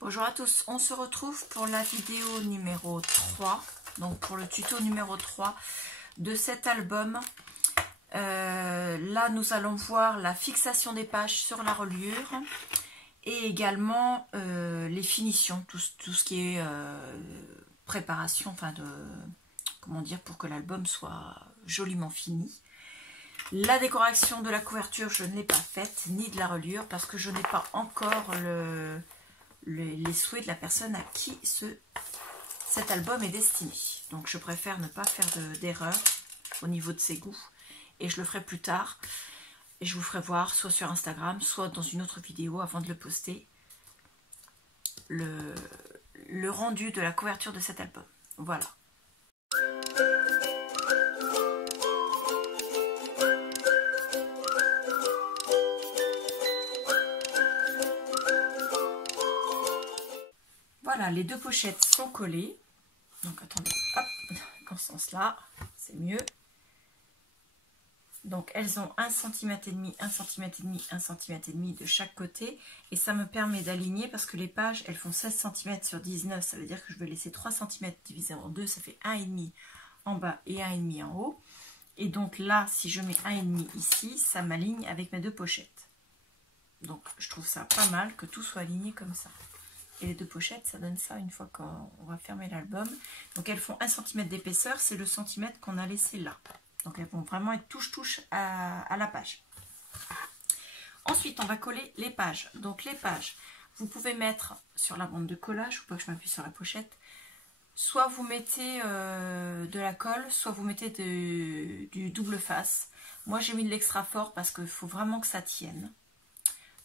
Bonjour à tous, on se retrouve pour la vidéo numéro 3, donc pour le tuto numéro 3 de cet album. Là nous allons voir la fixation des pages sur la reliure et également les finitions, tout ce qui est préparation, enfin de comment dire, pour que l'album soit joliment fini. La décoration de la couverture, je ne l'ai pas faite, ni de la reliure, parce que je n'ai pas encore les souhaits de la personne à qui cet album est destiné. Donc je préfère ne pas faire d'erreur au niveau de ses goûts, et je le ferai plus tard. Et je vous ferai voir, soit sur Instagram, soit dans une autre vidéo avant de le poster, le rendu de la couverture de cet album. Voilà. Voilà, les deux pochettes sont collées. Donc attendez, hop, dans ce sens-là, c'est mieux. Donc elles ont 1,5 cm, 1,5 cm, 1,5 cm de chaque côté. Et ça me permet d'aligner parce que les pages, elles font 16 cm sur 19. Ça veut dire que je vais laisser 3 cm divisé en 2. Ça fait 1,5 en bas et 1,5 en haut. Et donc là, si je mets 1,5 ici, ça m'aligne avec mes deux pochettes. Donc je trouve ça pas mal que tout soit aligné comme ça. Et les deux pochettes, ça donne ça une fois qu'on va fermer l'album. Donc elles font 1 cm d'épaisseur, c'est le centimètre qu'on a laissé là. Donc elles vont vraiment être touche-touche à la page. Ensuite, on va coller les pages. Donc les pages, vous pouvez mettre sur la bande de collage, il faut pas que je m'appuie sur la pochette. Soit vous mettez de la colle, soit vous mettez du double face. Moi j'ai mis de l'extra fort parce qu'il faut vraiment que ça tienne.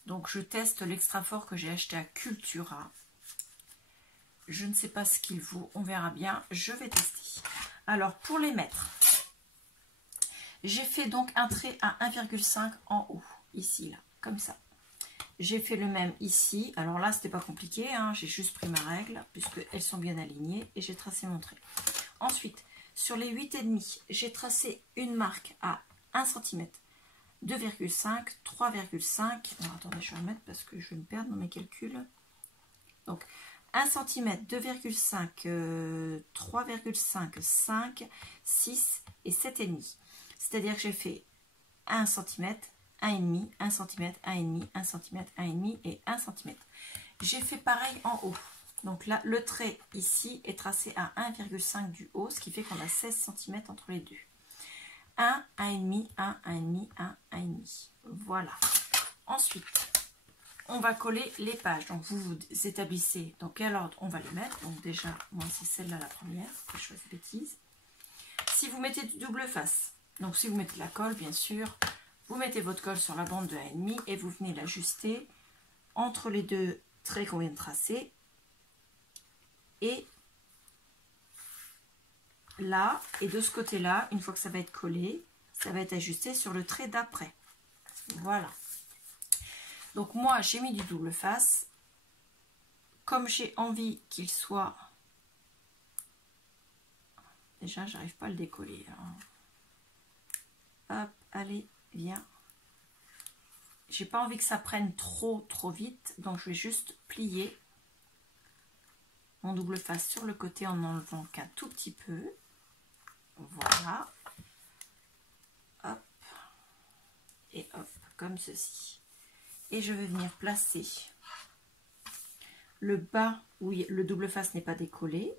Donc je teste l'extra fort que j'ai acheté à Cultura. Je ne sais pas ce qu'il vaut, on verra bien, je vais tester. Alors pour les mettre, j'ai fait donc un trait à 1,5 en haut, ici, là, comme ça. J'ai fait le même ici, alors là c'était pas compliqué, hein, j'ai juste pris ma règle, puisqu'elles sont bien alignées, et j'ai tracé mon trait. Ensuite, sur les 8,5, j'ai tracé une marque à 1 cm, 2,5, 3,5, attendez, je vais remettre parce que je vais me perdre dans mes calculs. Donc 1 cm, 2,5, 3,5, 5, 6 et 7,5. C'est-à-dire que j'ai fait 1 cm, 1,5, 1 cm, 1,5, 1 cm, 1,5 et 1 cm. J'ai fait pareil en haut. Donc là, le trait ici est tracé à 1,5 du haut, ce qui fait qu'on a 16 cm entre les deux. 1, 1,5, 1, 1,5, 1, 1,5. Voilà. Ensuite, on va coller les pages. Donc, vous établissez dans quel ordre on va les mettre. Donc, déjà, moi, c'est celle-là la première, que je fasse bêtise. Si vous mettez du double face, donc si vous mettez de la colle, bien sûr, vous mettez votre colle sur la bande de 1,5 et vous venez l'ajuster entre les deux traits qu'on vient de tracer. Et là, et de ce côté-là, une fois que ça va être collé, ça va être ajusté sur le trait d'après. Voilà. Donc moi, j'ai mis du double face. Comme j'ai envie qu'il soit... Déjà, j'arrive pas à le décoller. Hop, allez, viens. J'ai pas envie que ça prenne trop vite, donc je vais juste plier mon double face sur le côté en enlevant qu'un tout petit peu. Voilà. Hop. Et hop, comme ceci. Et je vais venir placer le bas où le double face n'est pas décollé,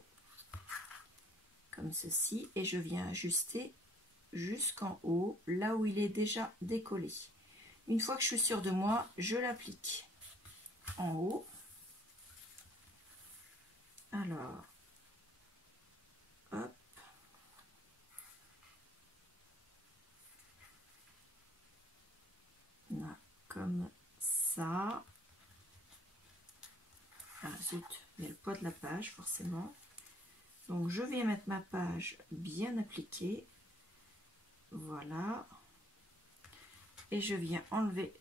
comme ceci, et je viens ajuster jusqu'en haut, là où il est déjà décollé. Une fois que je suis sûre de moi, je l'applique en haut. Alors, hop. Là, comme ça. Ah zut, il y a le poids de la page forcément. Donc je vais mettre ma page bien appliquée. Voilà. Et je viens enlever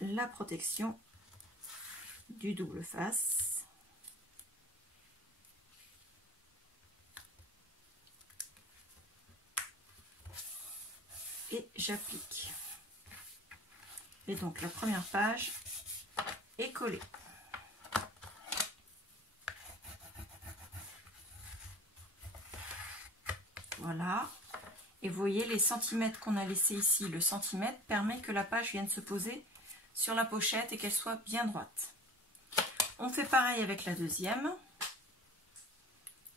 la protection du double face. Et j'applique. Et donc la première page est collée. Voilà. Et vous voyez les centimètres qu'on a laissés ici, le centimètre permet que la page vienne se poser sur la pochette et qu'elle soit bien droite. On fait pareil avec la deuxième.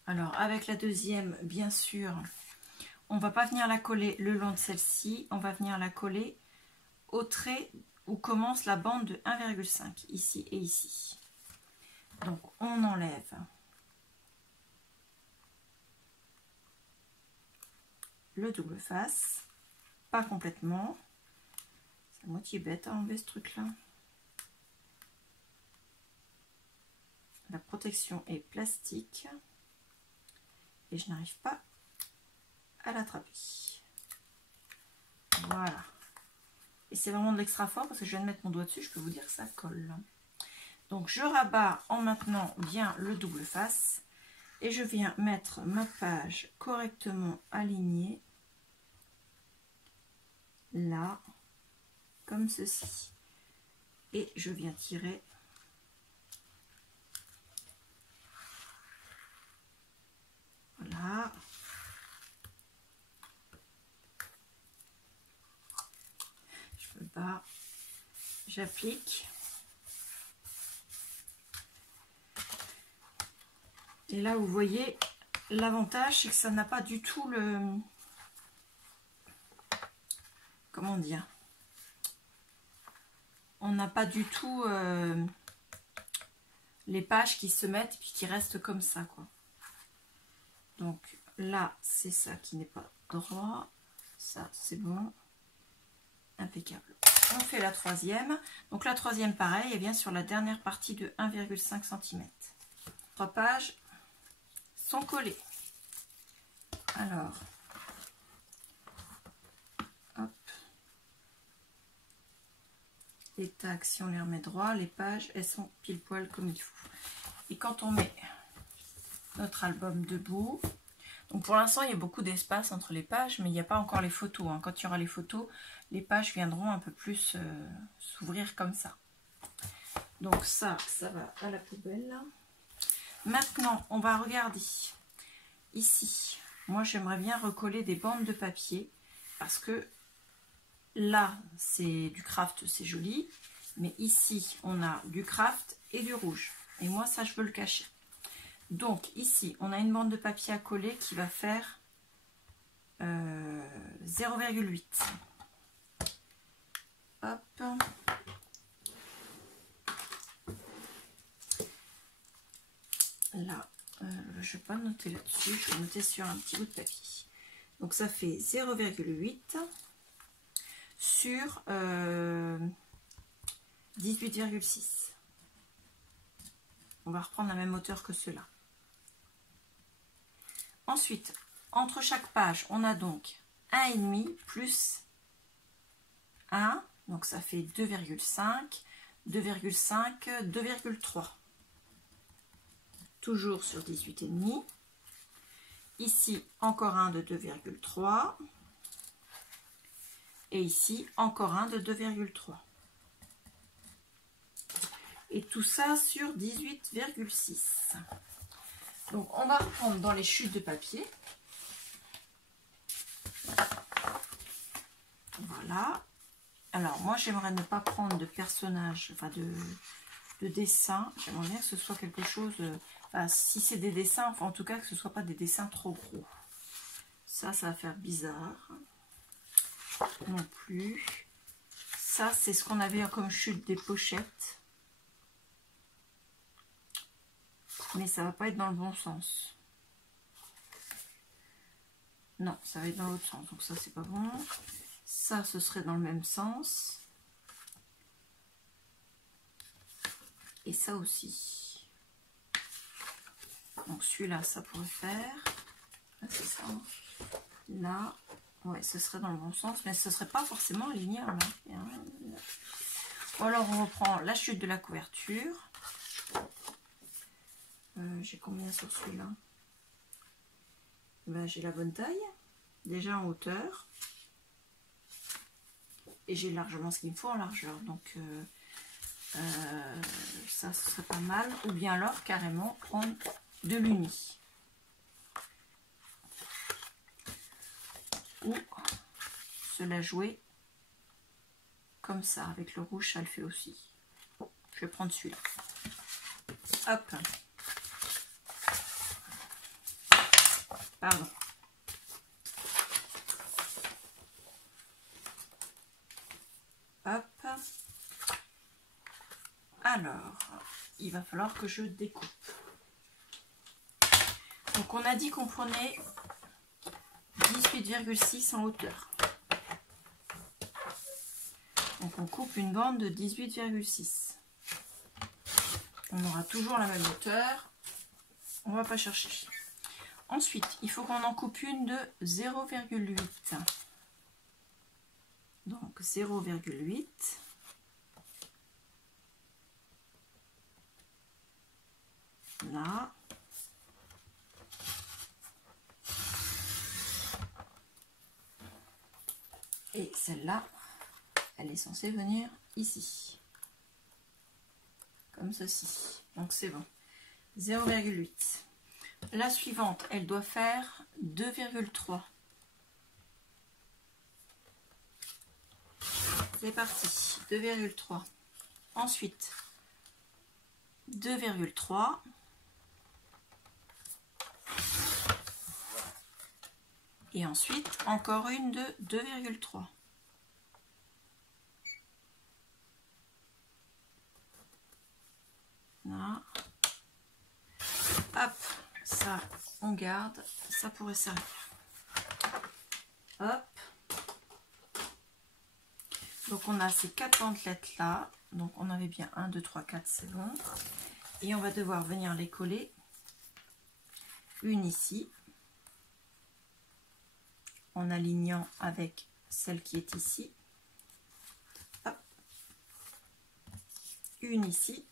Alors avec la deuxième, bien sûr, on ne va pas venir la coller le long de celle-ci, on va venir la coller au trait où commence la bande de 1,5, ici et ici. Donc on enlève le double face, pas complètement, c'est à moitié bête à enlever ce truc là. La protection est plastique et je n'arrive pas à l'attraper. Voilà, et c'est vraiment de l'extra fort parce que je viens de mettre mon doigt dessus, je peux vous dire que ça colle. Donc je rabats en maintenant bien le double face et je viens mettre ma page correctement alignée là, comme ceci, et je viens tirer voilà. Je me bats, j'applique. Et là, vous voyez, l'avantage, c'est que ça n'a pas du tout le... Comment dire? On n'a pas du tout les pages qui se mettent et puis qui restent comme ça, quoi. Donc là, c'est ça qui n'est pas droit. Ça, c'est bon. Impeccable. On fait la troisième. Donc la troisième, pareil, elle vient sur la dernière partie de 1,5 cm. 3 pages sont collées. Alors, hop. Les tags, si on les remet droit, les pages, elles sont pile poil comme il faut. Et quand on met notre album debout, donc pour l'instant, il y a beaucoup d'espace entre les pages, mais il n'y a pas encore les photos, hein. Quand il y aura les photos, les pages viendront un peu plus s'ouvrir comme ça. Donc ça va à la poubelle. Là. Maintenant, on va regarder ici. Moi, j'aimerais bien recoller des bandes de papier parce que là, c'est du craft, c'est joli. Mais ici, on a du craft et du rouge. Et moi, ça, je veux le cacher. Donc, ici, on a une bande de papier à coller qui va faire 0,8. Hop. Là, je ne vais pas noter là-dessus, je vais noter sur un petit bout de papier. Donc, ça fait 0,8 sur 18,6. On va reprendre la même hauteur que ceux-là. Ensuite, entre chaque page, on a donc 1,5 plus 1. Donc ça fait 2,5, 2,5, 2,3. Toujours sur 18,5. Ici, encore un de 2,3. Et ici, encore un de 2,3. Et tout ça sur 18,6. Donc on va reprendre dans les chutes de papier. Voilà. Alors moi j'aimerais ne pas prendre de personnage, enfin de dessin. J'aimerais bien que ce soit quelque chose, enfin, si c'est des dessins, enfin en tout cas que ce ne soit pas des dessins trop gros. Ça va faire bizarre. Non plus. Ça c'est ce qu'on avait comme chute des pochettes. Mais ça va pas être dans le bon sens. Non, ça va être dans l'autre sens. Donc ça, c'est pas bon. Ça, ce serait dans le même sens. Et ça aussi. Donc celui-là, ça pourrait faire. Là, c'est ça. Là, ouais, ce serait dans le bon sens. Mais ce serait pas forcément aligné. Là. Ou alors, on reprend la chute de la couverture. J'ai combien sur celui-là? Ben, j'ai la bonne taille, déjà en hauteur. Et j'ai largement ce qu'il me faut en largeur. Donc, ça, ce serait pas mal. Ou bien alors, carrément, prendre de l'uni. ou se la jouer comme ça. Avec le rouge, ça le fait aussi. Bon, je vais prendre celui-là. Hop. Pardon. Hop. Alors, il va falloir que je découpe. Donc, on a dit qu'on prenait 18,6 en hauteur. Donc, on coupe une bande de 18,6. On aura toujours la même hauteur. On ne va pas chercher. Ensuite, il faut qu'on en coupe une de 0,8. Donc 0,8. Là. Et celle-là, elle est censée venir ici. Comme ceci. Donc c'est bon. 0,8. La suivante, elle doit faire 2,3. C'est parti. 2,3. Ensuite, 2,3. Et ensuite, encore une de 2,3. Là. Hop, ça, on garde. Ça pourrait servir. Hop. Donc, on a ces 4 bandelettes là. Donc, on avait bien 1, 2, 3, 4, c'est bon. Et on va devoir venir les coller. Une ici. En alignant avec celle qui est ici. Hop. Une ici.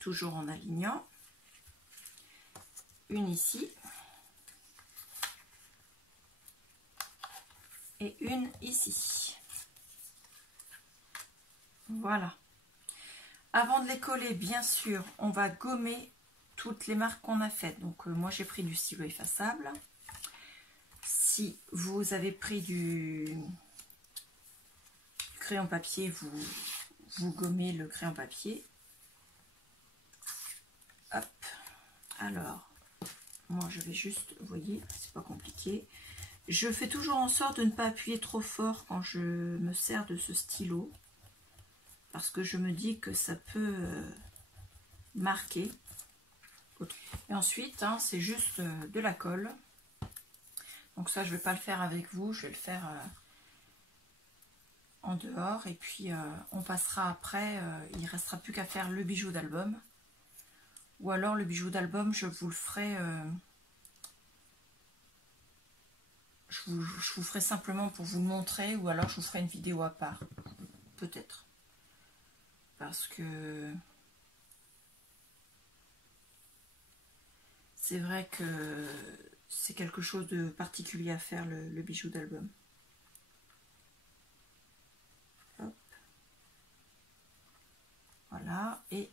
Toujours en alignant. Une ici. Et une ici. Voilà. Avant de les coller, bien sûr, on va gommer toutes les marques qu'on a faites. Donc, moi, j'ai pris du stylo effaçable. Si vous avez pris du crayon papier, vous gommez le crayon papier. Hop. Alors, moi, je vais juste, vous voyez, c'est pas compliqué. Je fais toujours en sorte de ne pas appuyer trop fort quand je me sers de ce stylo. Parce que je me dis que ça peut marquer. Et ensuite, hein, c'est juste de la colle. Donc ça, je ne vais pas le faire avec vous. Je vais le faire en dehors. Et puis, on passera après. Il ne restera plus qu'à faire le bijou d'album. Ou alors, le bijou d'album, je vous le ferai... je vous ferai simplement pour vous le montrer. Ou alors, je vous ferai une vidéo à part. Peut-être. Parce que... c'est vrai que c'est quelque chose de particulier à faire, le bijou d'album. Voilà, et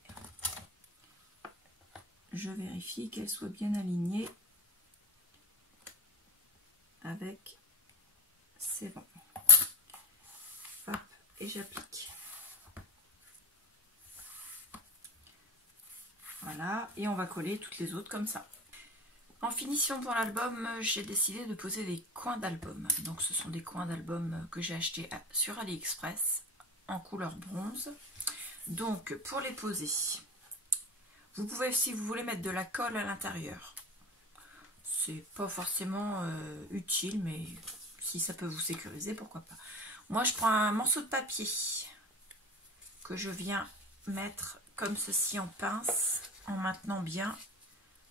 je vérifie qu'elle soit bien alignée avec, c'est bon. Hop, et j'applique. Voilà, et on va coller toutes les autres comme ça. En finition pour l'album, j'ai décidé de poser des coins d'album. Donc ce sont des coins d'album que j'ai achetés sur AliExpress en couleur bronze. Donc pour les poser, vous pouvez, si vous voulez, mettre de la colle à l'intérieur. C'est pas forcément utile, mais si ça peut vous sécuriser, pourquoi pas. Moi je prends un morceau de papier que je viens mettre comme ceci en pince, en maintenant bien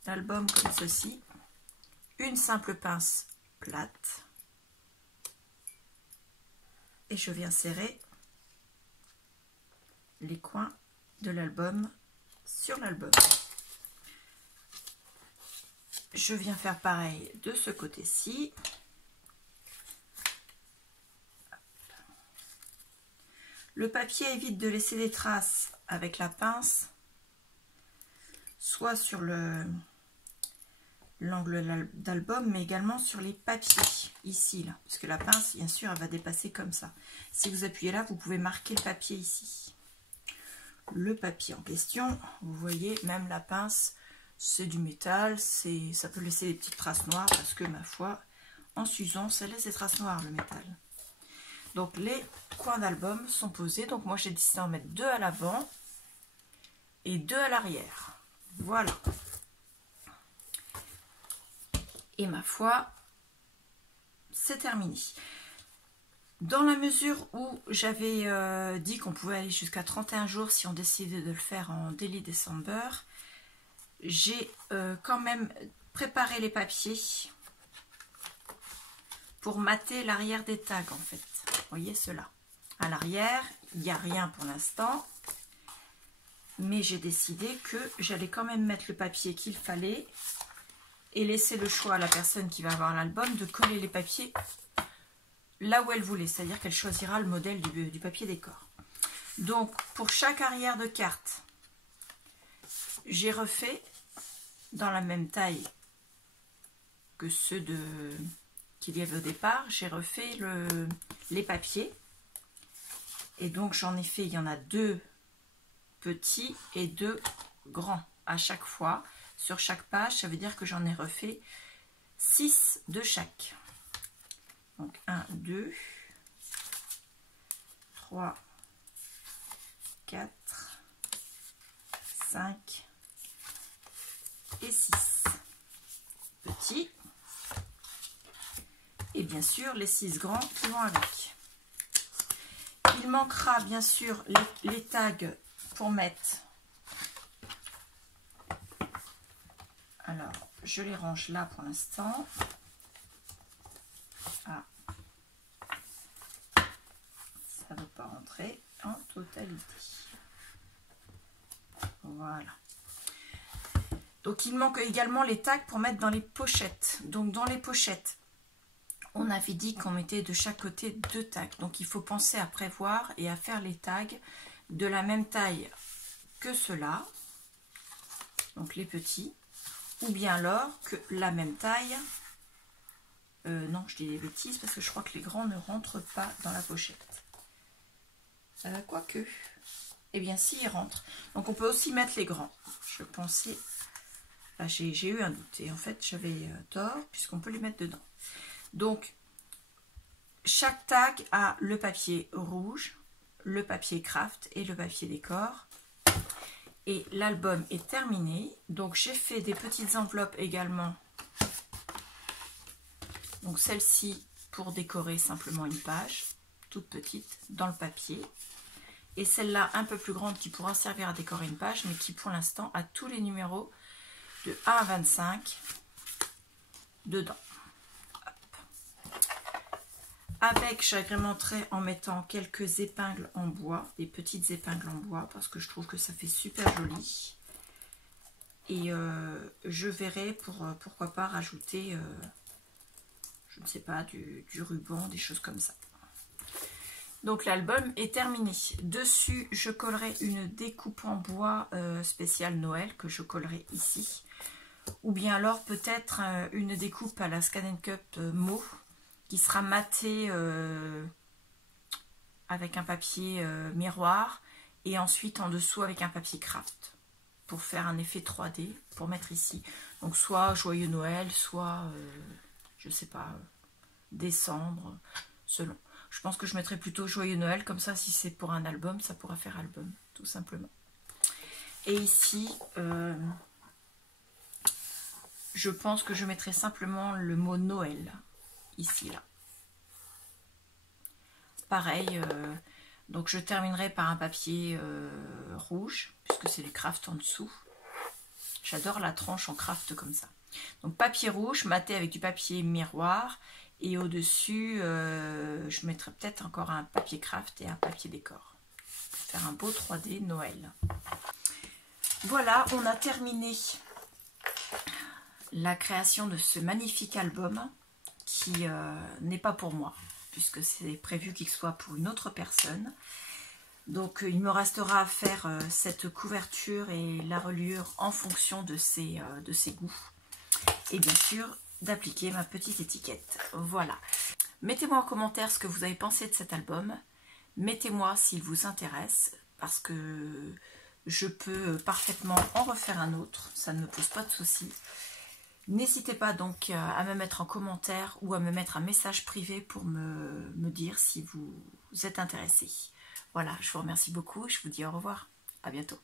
l'album comme ceci. Une simple pince plate. Et je viens serrer les coins de l'album sur l'album. Je viens faire pareil de ce côté-ci. Le papier évite de laisser des traces avec la pince, soit sur l'angle d'album, mais également sur les papiers, ici, là. Parce que la pince, bien sûr, elle va dépasser comme ça. Si vous appuyez là, vous pouvez marquer le papier ici. Le papier en question, vous voyez, même la pince, c'est du métal, ça peut laisser des petites traces noires, parce que, ma foi, en s'usant, ça laisse des traces noires, le métal. Donc, les coins d'album sont posés. Donc, moi, j'ai décidé d'en mettre 2 à l'avant et 2 à l'arrière. Voilà. Et ma foi, c'est terminé. Dans la mesure où j'avais dit qu'on pouvait aller jusqu'à 31 jours si on décidait de le faire en Daily December, j'ai quand même préparé les papiers pour mater l'arrière des tags en fait. Vous voyez cela. À l'arrière, il n'y a rien pour l'instant. Mais j'ai décidé que j'allais quand même mettre le papier qu'il fallait et laisser le choix à la personne qui va avoir l'album de coller les papiers là où elle voulait. C'est-à-dire qu'elle choisira le modèle du papier décor. Donc, pour chaque arrière de carte, j'ai refait dans la même taille que ceux qu'il y avait au départ. J'ai refait les papiers. Et donc, j'en ai fait, il y en a 2 petits et 2 grands à chaque fois. Sur chaque page, ça veut dire que j'en ai refait 6 de chaque. Donc 1, 2, 3, 4, 5 et 6 petits. Et bien sûr les 6 grands qui vont avec. Il manquera bien sûr les tags pour mettre. Alors, je les range là pour l'instant. Ah. Ça ne veut pas rentrer en totalité. Voilà. Donc, il manque également les tags pour mettre dans les pochettes. Donc, dans les pochettes, on avait dit qu'on mettait de chaque côté 2 tags. Donc, il faut penser à prévoir et à faire les tags de la même taille que ceux-là, donc les petits, ou bien alors que la même taille, non je dis des bêtises parce que je crois que les grands ne rentrent pas dans la pochette, quoique, eh bien si ils rentrent, donc on peut aussi mettre les grands, je pensais, là j'ai eu un doute et en fait j'avais tort puisqu'on peut les mettre dedans. Donc chaque tag a le papier rouge, le papier craft et le papier décor. Et l'album est terminé. Donc j'ai fait des petites enveloppes également. Donc celle-ci pour décorer simplement une page, toute petite, dans le papier. Et celle-là un peu plus grande qui pourra servir à décorer une page, mais qui pour l'instant a tous les numéros de 1 à 25 dedans. Avec, j'agrémenterai en mettant quelques épingles en bois, des petites épingles en bois, parce que je trouve que ça fait super joli. Et je verrai pourquoi pas rajouter, je ne sais pas, du ruban, des choses comme ça. Donc l'album est terminé. Dessus, je collerai une découpe en bois spéciale Noël, que je collerai ici. Ou bien alors peut-être une découpe à la Scan & Cut mauve, qui sera maté avec un papier miroir et ensuite en dessous avec un papier craft pour faire un effet 3D pour mettre ici. Donc soit joyeux Noël, soit je sais pas, décembre, selon. Je pense que je mettrai plutôt joyeux Noël, comme ça si c'est pour un album, ça pourra faire album, tout simplement. Et ici, je pense que je mettrai simplement le mot Noël. Ici, là. Pareil, donc je terminerai par un papier rouge, puisque c'est du craft en dessous. J'adore la tranche en craft comme ça. Donc papier rouge, maté avec du papier miroir, et au-dessus, je mettrai peut-être encore un papier craft et un papier décor. Pour faire un beau 3D Noël. Voilà, on a terminé la création de ce magnifique album, qui n'est pas pour moi, puisque c'est prévu qu'il soit pour une autre personne. Donc il me restera à faire cette couverture et la reliure en fonction de ses goûts. et bien sûr d'appliquer ma petite étiquette. Voilà. Mettez-moi en commentaire ce que vous avez pensé de cet album. Mettez-moi s'il vous intéresse, parce que je peux parfaitement en refaire un autre, ça ne me pose pas de souci. N'hésitez pas donc à me mettre en commentaire ou à me mettre un message privé pour me dire si vous êtes intéressé. Voilà, je vous remercie beaucoup, je vous dis au revoir, à bientôt.